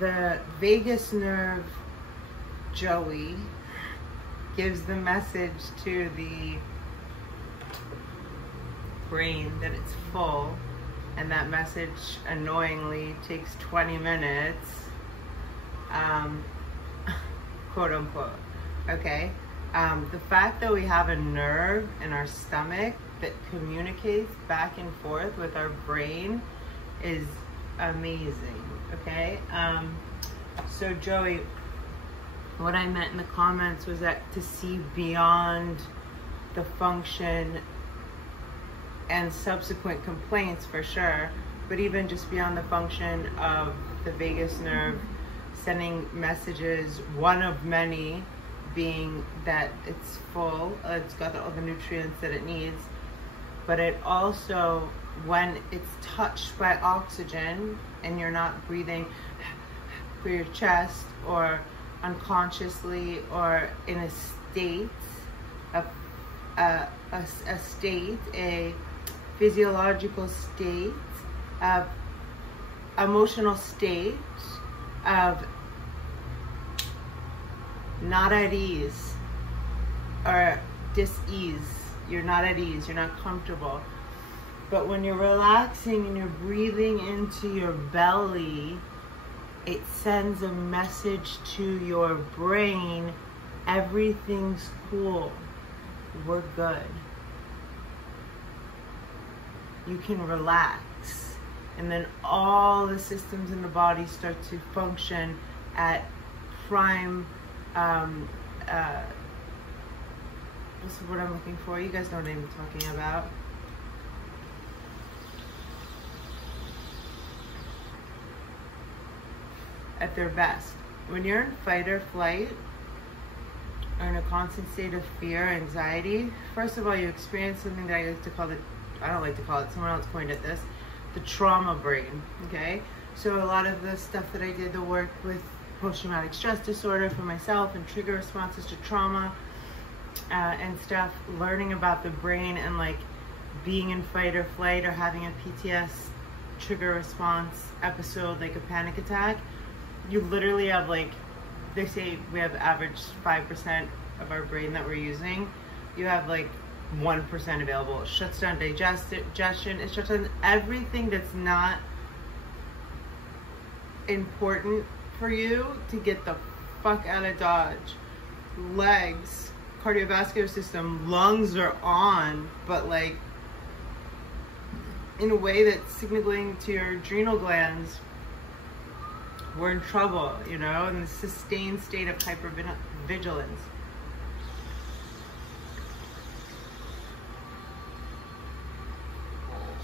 the vagus nerve, Joey, gives the message to the brain that it's full, and that message annoyingly takes 20 minutes, quote unquote, okay? The fact that we have a nerve in our stomach that communicates back and forth with our brain is amazing, okay? So Joey, what I meant in the comments was that to see beyond the function and subsequent complaints for sure, but even just beyond the function of the vagus nerve sending messages, one of many being that it's full, it's got all the nutrients that it needs, but it also, when it's touched by oxygen and you're not breathing through your chest or unconsciously or in a state of a physiological state of emotional state of not at ease or dis-ease. You're not at ease, you're not comfortable. But when you're relaxing and you're breathing into your belly, it sends a message to your brain, everything's cool, we're good. You can relax. And then all the systems in the body start to function at prime, this is what I'm looking for. You guys know what I'm talking about. At their best. When you're in fight or flight, or in a constant state of fear, anxiety, first of all, you experience something that I like to call I don't like to call it, someone else coined it this, the trauma brain, okay? So a lot of the stuff that I did, the work with post-traumatic stress disorder for myself and trigger responses to trauma and stuff, learning about the brain and like being in fight or flight or having a PTS trigger response episode, like a panic attack, you literally have like, they say we have average 5% of our brain that we're using. You have like 1% available. It shuts down digestion, it shuts down everything that's not important for you to get the fuck out of Dodge. Legs, cardiovascular system, lungs are on, but like in a way that's signaling to your adrenal glands, we're in trouble, you know, in the sustained state of hypervigilance.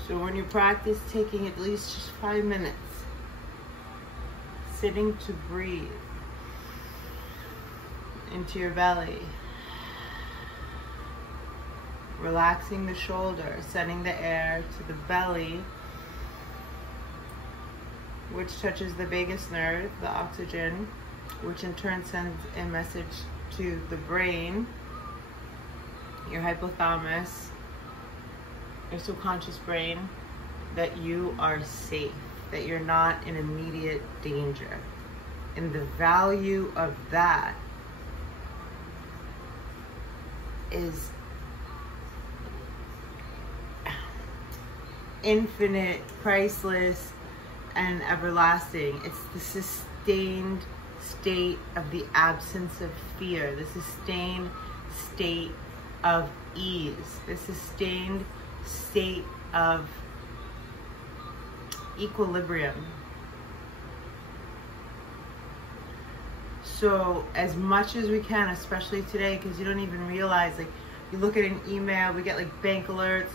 So when you practice taking at least just 5 minutes, sitting to breathe into your belly, relaxing the shoulder, sending the air to the belly, which touches the vagus nerve, the oxygen, which in turn sends a message to the brain, your hypothalamus, your subconscious brain, that you are safe, that you're not in immediate danger. And the value of that is infinite, priceless, and everlasting. It's the sustained state of the absence of fear, the sustained state of ease, the sustained state of equilibrium. So as much as we can, especially today, because you don't even realize, like, you look at an email, we get like bank alerts.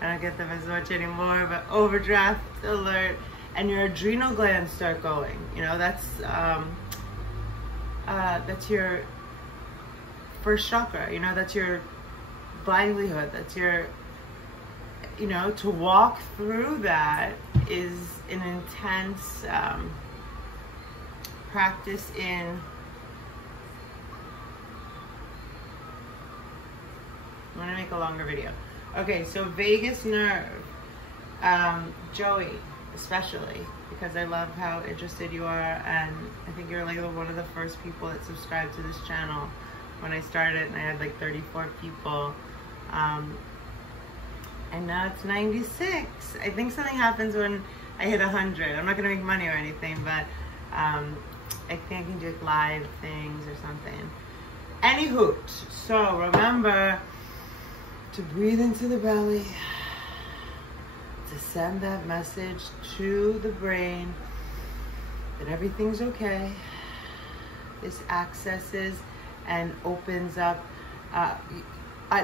I don't get them as much anymore, but overdraft alert, and your adrenal glands start going. You know, that's your first chakra. You know, that's your livelihood. That's your, you know, to walk through that is an intense practice in. I'm gonna make a longer video. Okay, so vagus nerve, Joey, especially because I love how interested you are, and I think you're like one of the first people that subscribed to this channel. When I started, and I had like 34 people, and now it's 96. I think something happens when I hit 100. I'm not gonna make money or anything, but I think I can do like live things or something. Anywho, so remember to breathe into the belly, to send that message to the brain that everything's okay. This accesses and opens up at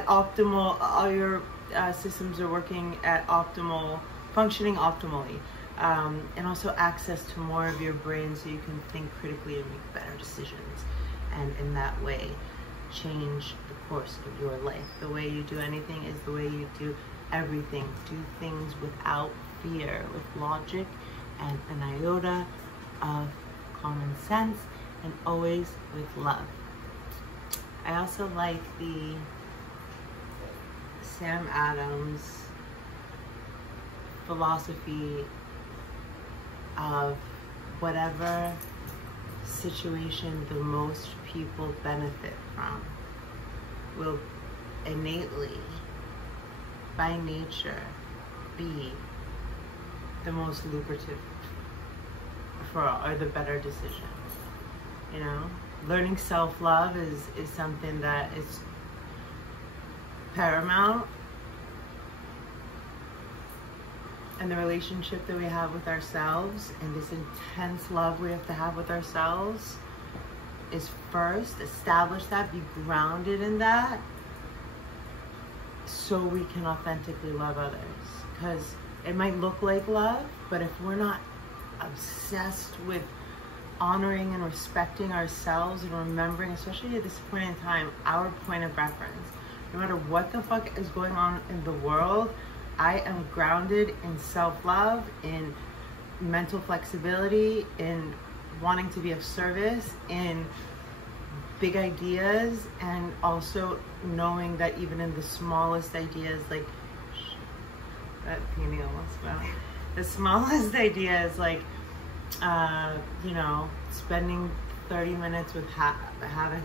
optimal, all your systems are working at optimal, functioning optimally. And also access to more of your brain so you can think critically and make better decisions. And in that way, change the course of your life. The way you do anything is the way you do everything. Do things without fear, with logic and an iota of common sense, and always with love. I also like the Sam Adams philosophy of whatever situation the most people benefit from will innately, by nature, be the most lucrative for all, or the better decision. You know, learning self-love is something that is paramount, and the relationship that we have with ourselves and this intense love we have to have with ourselves is first. Establish that, be grounded in that, so we can authentically love others. Because it might look like love, but if we're not obsessed with honoring and respecting ourselves and remembering, especially at this point in time, our point of reference, no matter what the fuck is going on in the world, I am grounded in self-love, in mental flexibility, in wanting to be of service, in big ideas, and also knowing that even in the smallest ideas, like, that painting almost fell. The smallest ideas, like, you know, spending 30 minutes with Havoc,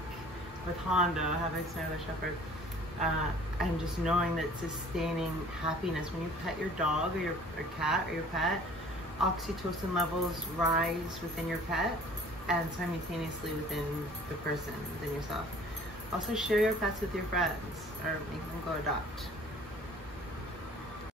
with Honda, Havoc's my other shepherd, and just knowing that sustaining happiness, when you pet your dog or your cat or your pet, oxytocin levels rise within your pet and simultaneously within the person, within yourself. Also share your pets with your friends, or make them go adopt.